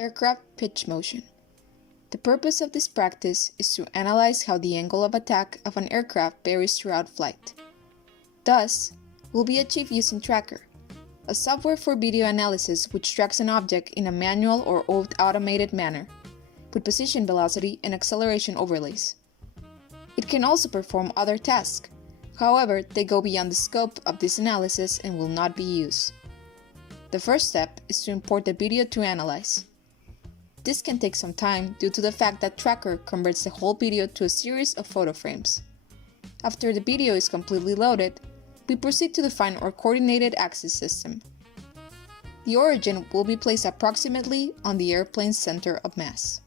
Aircraft pitch motion. The purpose of this practice is to analyze how the angle of attack of an aircraft varies throughout flight. Thus, will be achieved using Tracker, a software for video analysis which tracks an object in a manual or automated manner, with position, velocity, and acceleration overlays. It can also perform other tasks. However, they go beyond the scope of this analysis and will not be used. The first step is to import the video to analyze. This can take some time due to the fact that Tracker converts the whole video to a series of photo frames. After the video is completely loaded, we proceed to define our coordinated axis system. The origin will be placed approximately on the airplane's center of mass.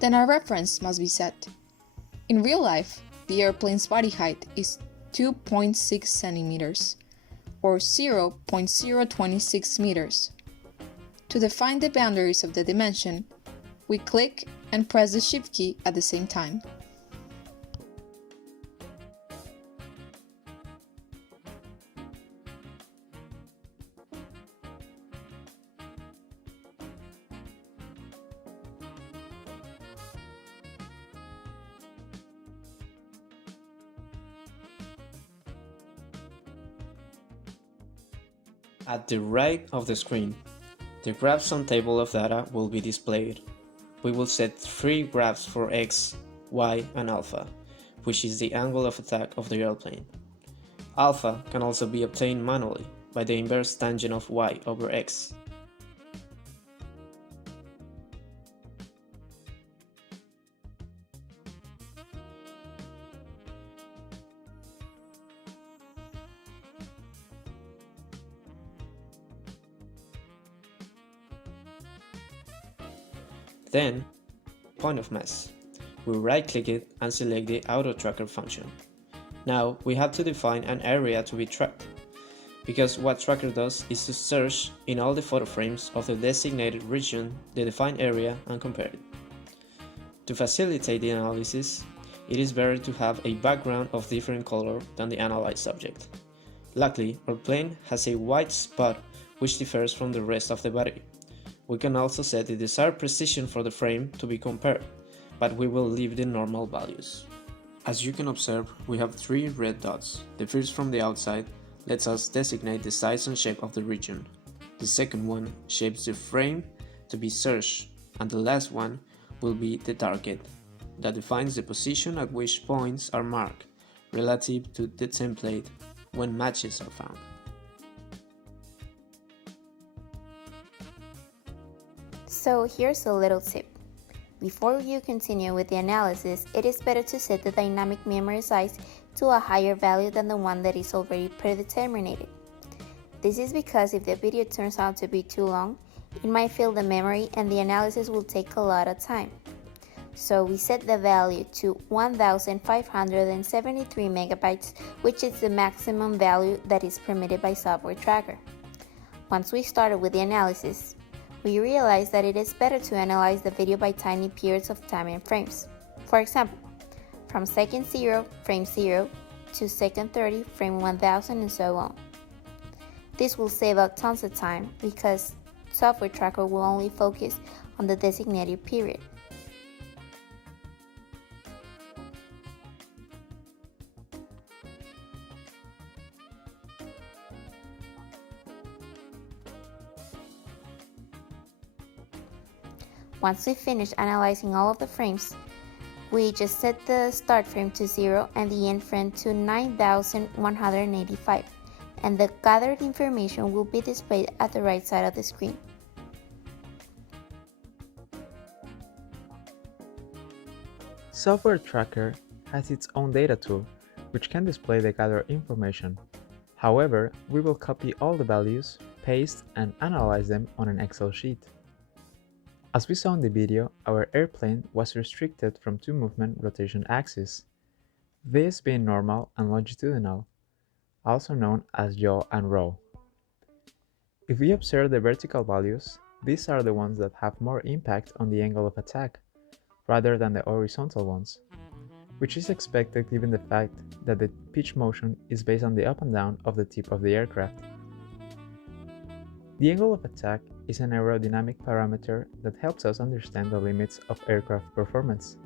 Then our reference must be set. In real life, the airplane's body height is 2.6 centimeters, or 0.026 meters. To define the boundaries of the dimension, we click and press the Shift key at the same time. At the right of the screen, the graphs on table of data will be displayed. We will set 3 graphs for x, y, and alpha, which is the angle of attack of the airplane. Alpha can also be obtained manually by the inverse tangent of y over x. Then, point of mass. We right-click it and select the Auto Tracker function. Now we have to define an area to be tracked, because what Tracker does is to search in all the photo frames of the designated region the defined area and compare it. To facilitate the analysis, it is better to have a background of different color than the analyzed object. Luckily, our plane has a white spot which differs from the rest of the body. We can also set the desired precision for the frame to be compared, but we will leave the normal values. As you can observe, we have 3 red dots. The first from the outside lets us designate the size and shape of the region. The second one shapes the frame to be searched, and the last one will be the target, that defines the position at which points are marked relative to the template when matches are found. So here's a little tip. Before you continue with the analysis, it is better to set the dynamic memory size to a higher value than the one that is already predetermined. This is because if the video turns out to be too long, it might fill the memory and the analysis will take a lot of time. So we set the value to 1573 megabytes, which is the maximum value that is permitted by Software Tracker. Once we started with the analysis, we realized that it is better to analyze the video by tiny periods of time and frames. For example, from second 0, frame 0, to second 30, frame 1000, and so on. This will save up tons of time because Software Tracker will only focus on the designated period. Once we finish analyzing all of the frames, we just set the start frame to 0 and the end frame to 9185, and the gathered information will be displayed at the right side of the screen. Software Tracker has its own data tool, which can display the gathered information. However, we will copy all the values, paste, and analyze them on an Excel sheet. As we saw in the video, our airplane was restricted from 2 movement rotation axes, this being normal and longitudinal, also known as yaw and roll. If we observe the vertical values, these are the ones that have more impact on the angle of attack, rather than the horizontal ones, which is expected given the fact that the pitch motion is based on the up and down of the tip of the aircraft. The angle of attack is an aerodynamic parameter that helps us understand the limits of aircraft performance.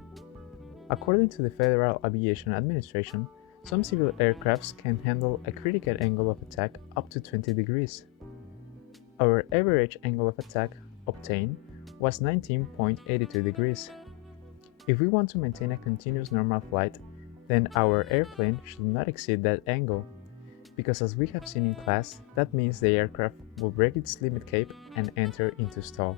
According to the Federal Aviation Administration, some civil aircrafts can handle a critical angle of attack up to 20 degrees. Our average angle of attack obtained was 19.82 degrees. If we want to maintain a continuous normal flight, then our airplane should not exceed that angle, because as we have seen in class, that means the aircraft will break its limit cape and enter into stall.